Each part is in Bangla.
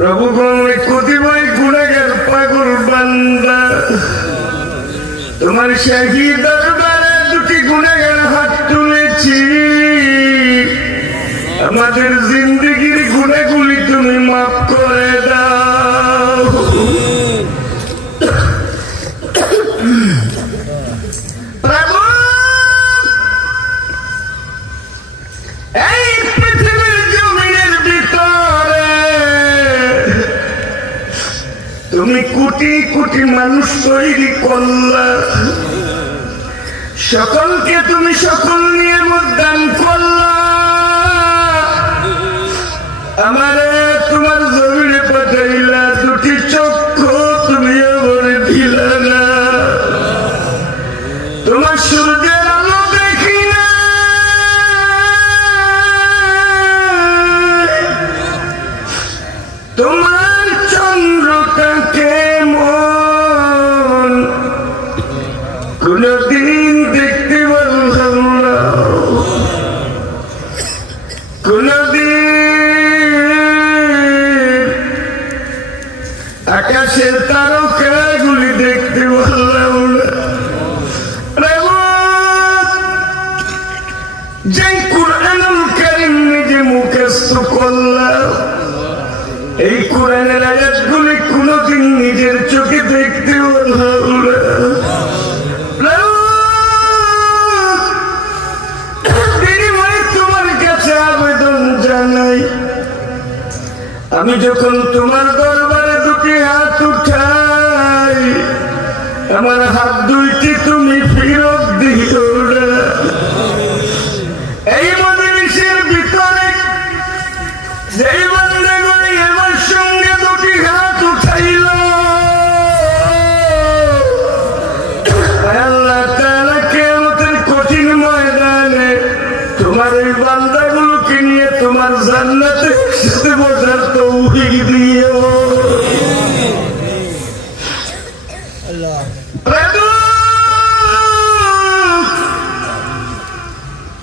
প্রভু গৌরে কতিপয় গুণাগার পাগল বান্দা তোমার শাহী দরবারে দুটি গুণাগার হাত তুলেছি। আমাদের জিন্দগির গুণাগুলি তুমি মাফ করে দাও। প্রভু এই পৃথিবীর জমিনের ভিতরে তুমি কোটি কোটি মানুষ তৈরি করলা, সকলকে তুমি সকল নিয়ামত দান করলা। আমারে তোমার জমিনে পাঠাইলা, দুটি চক্ষু তুমি আমার দিলা না। তোমার সূর্যের আলো দেখি না, তোমার চন্দ্রটা কেমন কোনদিন দেখতে পারলাম না। কোনদিন আকাশের তারকাগুলি দেখতে পারলাম না। যে কুরআনুল কারীম নিজে মুখস্থ করলাম, এই কোরআনের আয়াতগুলি কোনদিন নিজের চোখে দেখতে পারলাম না। তোমার কাছে আবেদন জানাই, আমি যখন তোমার দরবারে দুটি হাত উঠাই, আমার হাত দুইটি তুমি ফেরত দিও না। এই মজলিসের ভিতরে যেই বান্দাগুলি আমার সঙ্গে দুটি হাত উঠাইল, আল্লাহ তাআলা কিয়ামতের কঠিন ময়দানে তোমার এই বান্দাগুলোকে নিয়ে তোমার জান্নাতে বসার তৌফিক দিও।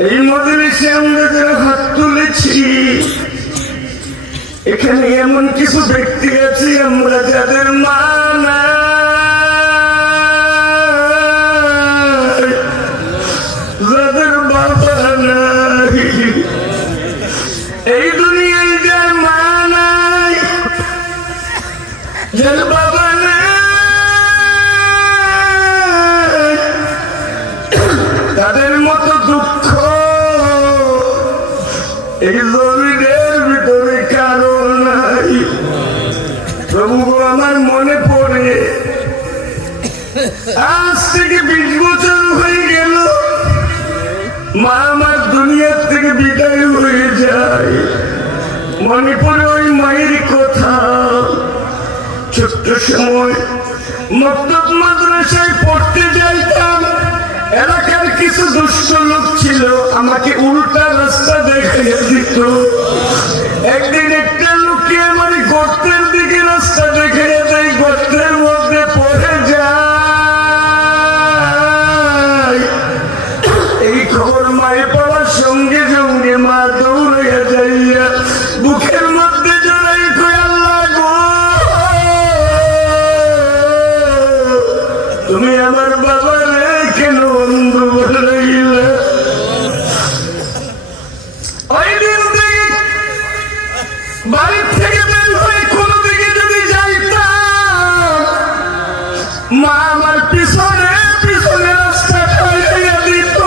এই মজলিসে আমরা যারা হাত তুলেছি, এখানে এমন কিছু ব্যক্তি আছে আমরা যাদের মা নাই, যাদের বাবা নাই। এই দুনিয়ায় যার মা নাই, যার বাবা নাই, তাদের মতো দুঃখ এই জমিনের ভিতরে কারো নাই। প্রভু আমার মনে পড়ে, আজ থেকে 20 বছর হয়ে গেল মা আমার দুনিয়ার থেকে বিদায় হয়ে যায়। মনে পড়ে ওই মায়ের কথা, ছোট্ট সময় মক্তব মাদ্রাসায় পড়তে যাইতাম, এলাকার কিছু দুষ্ট লোক ছিল আমাকে উল্টা রাস্তা দেখিয়ে দিত। একদিন একটা লোককে আমার গর্তের দিকে রাস্তা দেখিয়ে দেয়, গর্তের মধ্যে পড়ে যায়। এই খবর মায়ে পাওয়ার সঙ্গে সঙ্গে মা দৌড়াইয়া যাইয়া বুকের মধ্যে জড়াই কই, আল্লাহ গো তুমি আমার বাবা রে কেন বন্ধু বলে গেলে। ওই দিন থেকে বাড়ির থেকে বের হয়ে কোনো দিকে যদি যাইতাম, মা আমার পিছনে পিছনে রাস্তা খাইয়া দিত।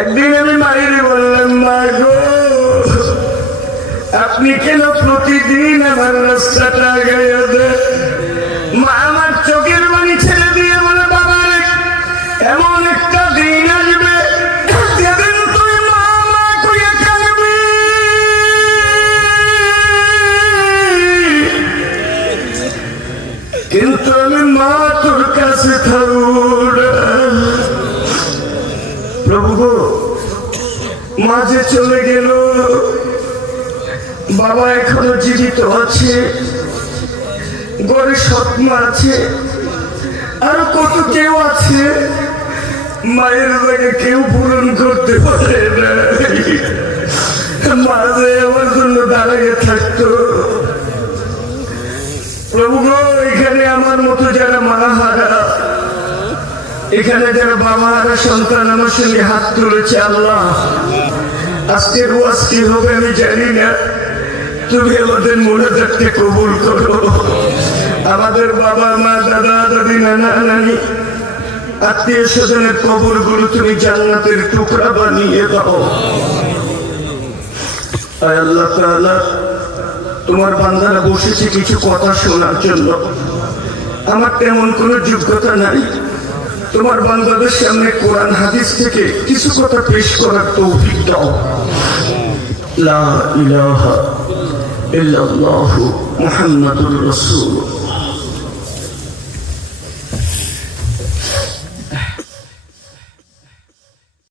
একদিন আমি মায়ের বললাম, মা গো আপনি কেন প্রতিদিন আমার রাস্তাটা গাইয়া দেন? মা আমার চোখের পানি ছেড়ে দিয়ে বলে, বাবা রে এমন একটা দিন আসবে যেদিন তুই মা মা কইয়া কাঁদবি, কিন্তু আমি মা তোর কাছে থাকবো না। প্রভু মা যে চলে গেল, বাবা এখনো জীবিত আছে, ঘরে সৎমা আছে, আরো কত কেউ আছে, মায়ের জায়গা কেউ পূরণ করতে পারে না। মা যে আমার জন্য দাঁড়িয়ে থাকতো। প্রভু গো, এখানে আমার মতো যারা মাহারা, এখানে যারা বাবাহারা সন্তান আমার সঙ্গে হাত তুলেছে, আল্লাহ আজকের ওয়াজ কি হবে আমি জানি না, তুমি আমাদের মোনাজাতকে কবুল করো। আমাদের বাবা মা দাদা দাদি নানা নানি আত্মীয় স্বজনের কবর গুলো তুমি জান্নাতের টুকরা বানিয়ে দাও। আয় আল্লাহ তাআলা, তোমার বান্দারা বসেছে কিছু কথা শোনার জন্য। আমার তেমন কোনো যোগ্যতা নাই, তোমার বান্দাদের সামনে কোরআন হাদিস থেকে কিছু কথা পেশ করার তৌফিক দাও। লা ইলাহা ইল্লাল্লাহু মুহাম্মাদুর রাসূলুল্লাহ।